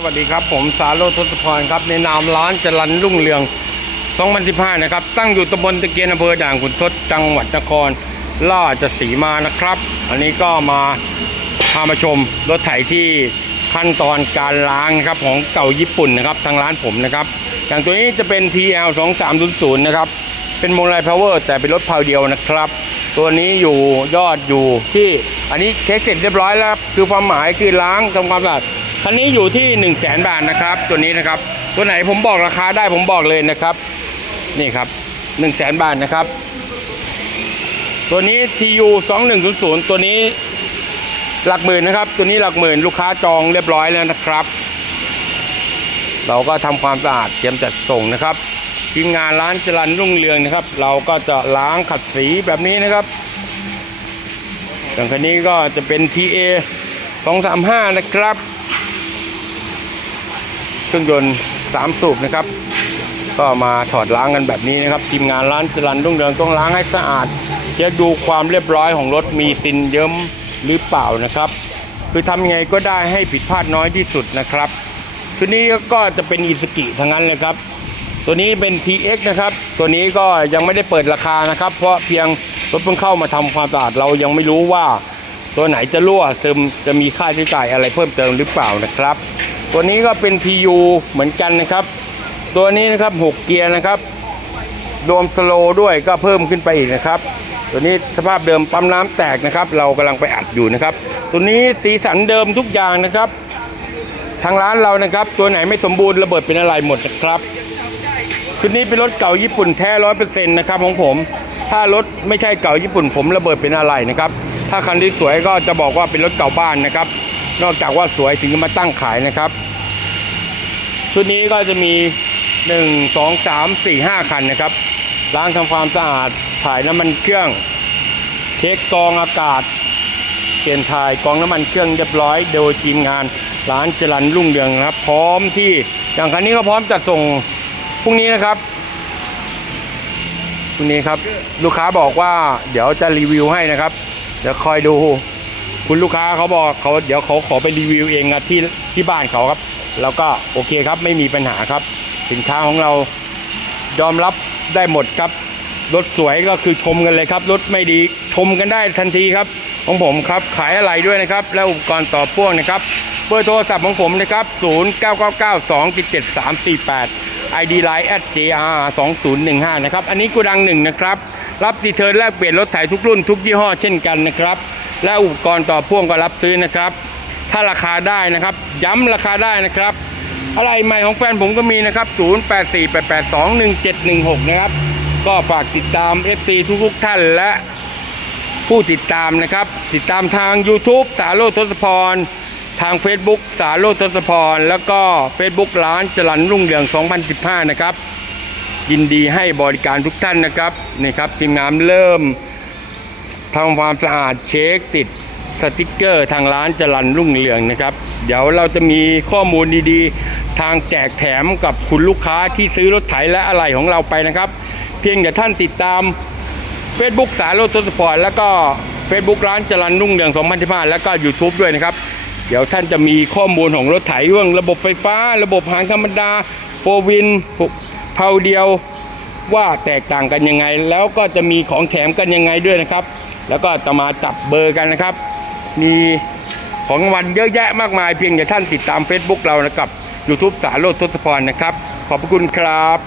สวัสดีครับ ผมสาโรทศพรครับในนามร้านจรันรุ่งเรือง 2015 นะครับ ตั้งอยู่ตำบลตะเกียนอำเภอด่านขุนทดจังหวัดนครราชสีมานะครับ อันนี้ก็มาพามาชมรถไถที่ขั้นตอนการล้างครับของเก่าญี่ปุ่นนะครับทางร้านผมนะครับ อย่างตัวนี้จะเป็น TL 2300นะครับเป็นโมไลพาวเวอร์แต่เป็นรถพาวเดียวนะครับ ตัวนี้อยู่ยอดอยู่ที่อันนี้เช็คเสร็จเรียบร้อยแล้ว คือความหมายคือล้างทำความสะอาด คันนี้อยู่ที่1 0 0 0 0แสนบาทนะครับ ตัวนี้นะครับ ตัวไหนผมบอกราคาได้ผมบอกเลยนะครับ นี่ครับ1 0 0 0 0แสนบาทนะครับ ตัวนี้ TU 2100ตัวนี้หลักหมื่นนะครับ ตัวนี้หลักหมื่นลูกค้าจองเรียบร้อยแล้วนะครับ เราก็ทำความสะอาดเตรียมจัดส่งนะครับทีมงานร้านจรันรุ่งเรืองนะครับ เราก็จะล้างขัดสีแบบนี้นะครับอย่างคันนี้ก็จะเป็น TA 235 นะครับ เครื่องยนต์3สูบนะครับ ก็มาถอดล้างกันแบบนี้นะครับทีมงานร้านจรันรุ่งเรืองต้องล้างให้สะอาดเช็คดูความเรียบร้อยของรถมีซินเยิ้มหรือเปล่านะครับ คือทำยังไงก็ได้ให้ผิดพลาดน้อยที่สุดนะครับตัวนี้ก็จะเป็นอิสกิทั้งนั้นเลยครับ ตัวนี้เป็น TX นะครับ ตัวนี้ก็ยังไม่ได้เปิดราคานะครับ เพราะเพียงรถเพิ่งเข้ามาทำความสะอาดเรายังไม่รู้ว่า ตัวไหนจะรั่วซึมจะมีค่าใช้จ่ายอะไรเพิ่มเติมหรือเปล่านะครับ ตัวนี้ก็เป็น PU เหมือนกันนะครับ ตัวนี้นะครับ 6 เกียร์นะครับรวมสโลด้วยก็เพิ่มขึ้นไปอีกนะครับ ตัวนี้สภาพเดิมปั๊มน้ำแตกนะครับ เรากำลังไปอัดอยู่นะครับ ตัวนี้สีสันเดิมทุกอย่างนะครับ ทางร้านเรานะครับ ตัวไหนไม่สมบูรณ์ระเบิดเป็นอะไรหมดนะครับชุดนี้เป็นรถเก่าญี่ปุ่นแท้ร้อยเปอร์เซ็นต์นะครับของผม ถ้ารถไม่ใช่เก่าญี่ปุ่นผมระเบิดเป็นอะไรนะครับ ถ้าคันที่สวยก็จะบอกว่าเป็นรถเก่าบ้านนะครับ นอกจากว่าสวยถึงจะมาตั้งขายนะครับ ชุดนี้ก็จะมี 1 2 3 4 5 คันนะครับ ล้างทำความสะอาดถ่ายน้ำมันเครื่อง เช็คกองอากาศ เปลี่ยนถ่ายกองน้ำมันเครื่องเรียบร้อย โดยทีมงานร้านจรันรุ่งเรืองนะครับ พร้อมที่อย่างคันนี้ก็พร้อมจัดส่งพรุ่งนี้นะครับพรุ่งนี้ครับ ลูกค้าบอกว่าเดี๋ยวจะรีวิวให้นะครับ เดี๋ยวคอยดู คุณลูกค้าเขาบอกเขาเดี๋ยวเขาขอไปรีวิวเองอะที่ที่บ้านเขาครับ แล้วก็โอเคครับไม่มีปัญหาครับ สินค้าของเรายอมรับได้หมดครับรถสวยก็คือชมกันเลยครับรถไม่ดีชมกันได้ทันทีครับ ของผมครับขายอะไรด้วยนะครับ และอุปกรณ์ต่อพ่วงนะครับเบอร์โทรศัพท์ของผมนะครับ 0999273348 ID Line at JR 2015นะครับ อันนี้กูดังหนึ่งนะครับ รับดีเทิร์นแลกเปลี่ยนรถไถทุกรุ่นทุกยี่ห้อเช่นกันนะครับ และอุปกรณ์ต่อพ่วงก็รับซื้อนะครับ ถ้าราคาได้นะครับ ย้ำราคาได้นะครับ อะไรใหม่ของแฟนผมก็มีนะครับ 0848821716 นะครับ ก็ฝากติดตาม FC ทุกๆท่านและผู้ติดตามนะครับ ติดตามทาง YouTube สาโรทศพร ทาง Facebook สาโรทศพร แล้วก็ Facebook ร้านจรันรุ่งเรือง 2015 นะครับ ยินดีให้บริการทุกท่านนะครับนี่ครับทีมงานเริ่ม ทำความสะอาดเช็คติดสติกเกอร์ทางร้านจรันรุ่งเรืองนะครับ เดี๋ยวเราจะมีข้อมูลดีๆ ทางแจกแถมกับคุณลูกค้าที่ซื้อรถไถและอะไหล่ของเราไปนะครับ เพียงแต่ท่านติดตาม Facebook สารโรจน์ทศพรแล้วก็ Facebook ร้านจรันรุ่งเรือง2015แล้วก็ YouTube ด้วยนะครับ เดี๋ยวท่านจะมีข้อมูลของรถไถเรื่องระบบไฟฟ้า ระบบหางธรรมดาโฟวินเพาเดียวว่าแตกต่างกันยังไง แล้วก็จะมีของแถมกันยังไงด้วยนะครับ แล้วก็จะมาจับเบอร์กันนะครับ มีของรางวัลเยอะแยะมากมายเพียงแต่ท่านติดตาม Facebook เรานะครับ YouTube สารโลดทศพรนะครับ ขอบพระคุณครับ